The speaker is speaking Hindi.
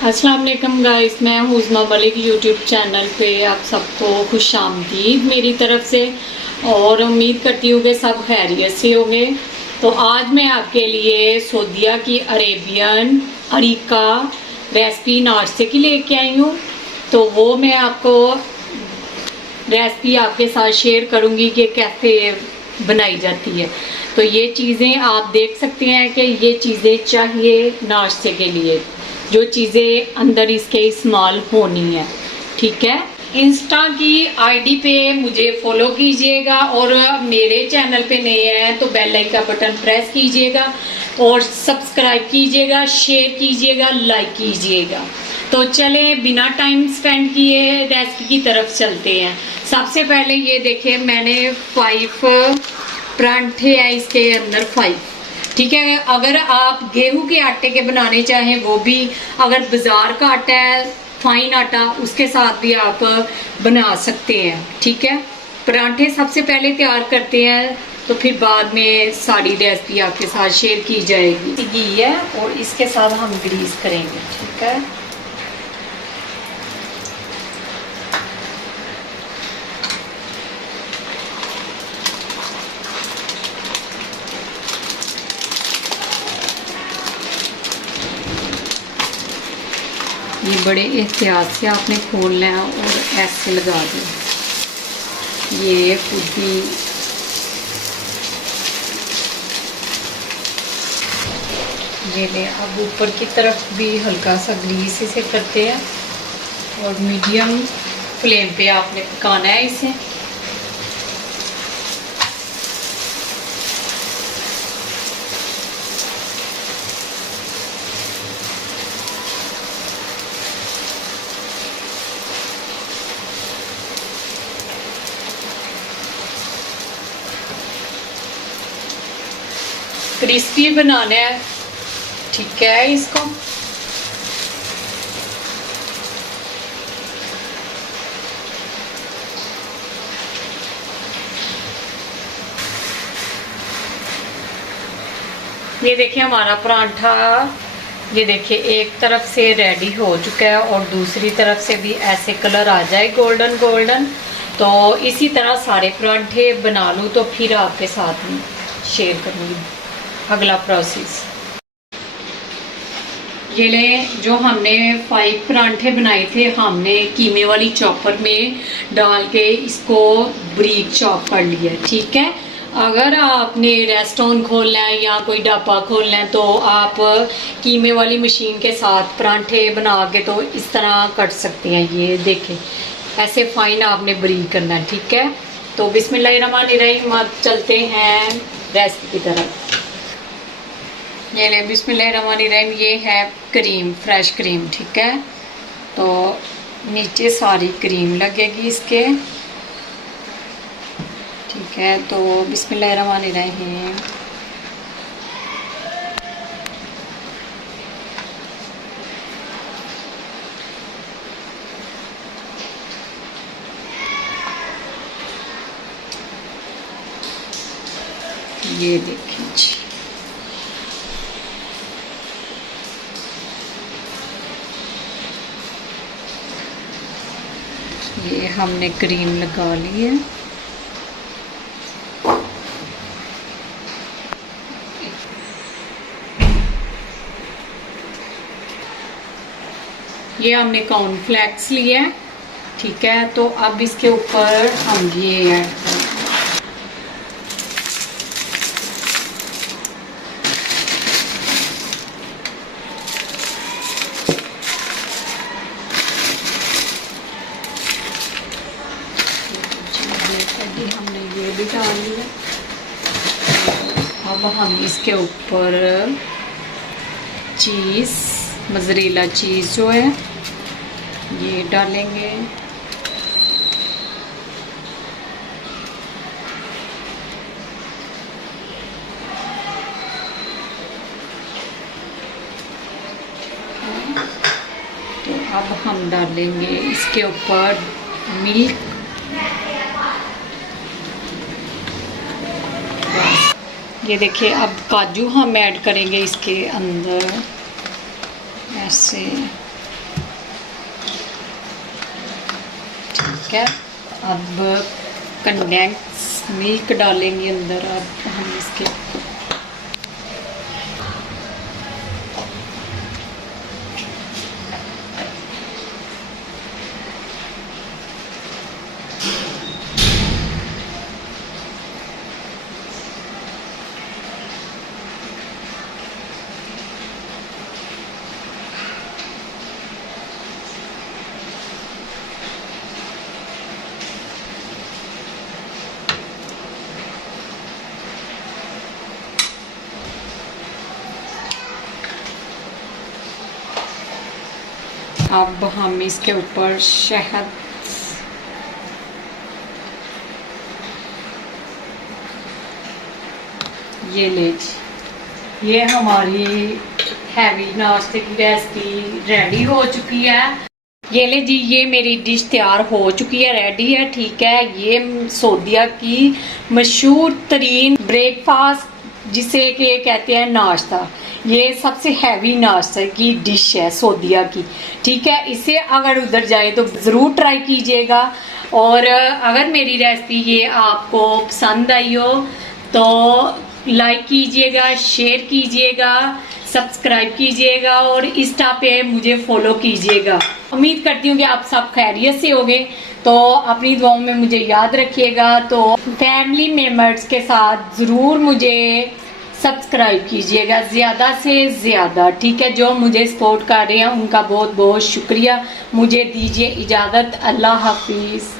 अस्सलाम वालेकुम गाइस, मैं हूँ उज़मा मलिक। यूट्यूब चैनल पे आप सबको खुश आमदीद मेरी तरफ से और उम्मीद करती हूँ कि सब खैरियत से होंगे। तो आज मैं आपके लिए सऊदीया की अरेबियन अरीका रेसिपी नाश्ते की लेके आई हूँ। तो वो मैं आपको रेसिपी आपके साथ शेयर करूँगी कि कैसे बनाई जाती है। तो ये चीज़ें आप देख सकते हैं कि ये चीज़ें चाहिए नाश्ते के लिए, जो चीज़ें अंदर इसके इस्तेमाल होनी है। ठीक है, इंस्टा की आईडी पे मुझे फॉलो कीजिएगा और मेरे चैनल पे नए हैं तो बेल आइकन का बटन प्रेस कीजिएगा और सब्सक्राइब कीजिएगा, शेयर कीजिएगा, लाइक कीजिएगा। तो चलें बिना टाइम स्पेंड किए रेसिपी की तरफ चलते हैं। सबसे पहले ये देखिए, मैंने 5 परांठे हैं, इसके अंदर 5। ठीक है, अगर आप गेहूं के आटे के बनाने चाहें वो भी, अगर बाजार का आटा है फाइन आटा उसके साथ भी आप बना सकते हैं। ठीक है, परांठे सबसे पहले तैयार करते हैं तो फिर बाद में सारी रेसिपी आपके साथ शेयर की जाएगी। घी है और इसके साथ हम ग्रीस करेंगे। ठीक है, ये बड़े एहतियात से आपने खोलना है और ऐसे लगा दो। ये खुद ही ये ले। अब ऊपर की तरफ भी हल्का सा ग्रीस इसे करते हैं और मीडियम फ्लेम पे आपने पकाना है इसे। क्रिस्पी बनाना है। ठीक है, इसको ये देखिए हमारा परांठा, ये देखिए एक तरफ से रेडी हो चुका है और दूसरी तरफ से भी ऐसे कलर आ जाए गोल्डन गोल्डन। तो इसी तरह सारे परांठे बना लूँ तो फिर आपके साथ में शेयर करूँगी अगला प्रोसेस। ये ले, जो हमने 5 परांठे बनाए थे हमने कीमे वाली चॉपर में डाल के इसको बारीक चॉप कर लिया। ठीक है, अगर आपने रेस्टोरेंट खोलना है या कोई ढाबा खोलना है तो आप कीमे वाली मशीन के साथ परांठे बना के तो इस तरह कट सकते हैं। ये देखें ऐसे फाइन आपने बारीक करना है। ठीक है, तो बिस्मिल्लाहिर्रहमानिर्रहीम चलते हैं रेसिपी की तरफ। ये ले, बिस्मिल्लाहिर्रहमानिर्रहीम, ये है क्रीम, फ्रेश क्रीम। ठीक है, तो नीचे सारी क्रीम लगेगी इसके। ठीक है, तो बिस्मिल्लाहिर्रहमानिर्रहीम। ये देखिए जी, ये हमने क्रीम लगा ली है। ये हमने कॉर्नफ्लेक्स लिया है। ठीक है, तो अब इसके ऊपर हम ये ऐड करेंगे। हमने ये भी डाल लिया। अब हम इसके ऊपर चीज़, मोज़रेला चीज़ जो है ये डालेंगे। तो अब हम डालेंगे इसके ऊपर मिल्क। ये देखिए, अब काजू हम ऐड करेंगे इसके अंदर ऐसे। ठीक है, अब कंडेंस मिल्क डालेंगे अंदर। अब हम इसके अब हम इसके ऊपर शहद, ये ले जी, ये हमारी हैवी नाश्ते की रेसिपी रेडी हो चुकी है। ये ले जी, ये मेरी डिश तैयार हो चुकी है, रेडी है। ठीक है, ये सऊदीया की मशहूर तरीन ब्रेकफास्ट जिसे कि कहते हैं नाश्ता, ये सबसे हैवी नाश्ते की डिश है सऊदीया की। ठीक है, इसे अगर उधर जाए तो ज़रूर ट्राई कीजिएगा। और अगर मेरी रेसिपी ये आपको पसंद आई हो तो लाइक कीजिएगा, शेयर कीजिएगा, सब्सक्राइब कीजिएगा और इंस्टा पे मुझे फॉलो कीजिएगा। उम्मीद करती हूँ कि आप सब खैरियत से होंगे, तो अपनी दुआओं में मुझे याद रखिएगा। तो फैमिली मेम्बर्स के साथ ज़रूर मुझे सब्सक्राइब कीजिएगा ज़्यादा से ज़्यादा। ठीक है, जो मुझे सपोर्ट कर रहे हैं उनका बहुत बहुत शुक्रिया। मुझे दीजिए इजाज़त, अल्लाह हाफिज़।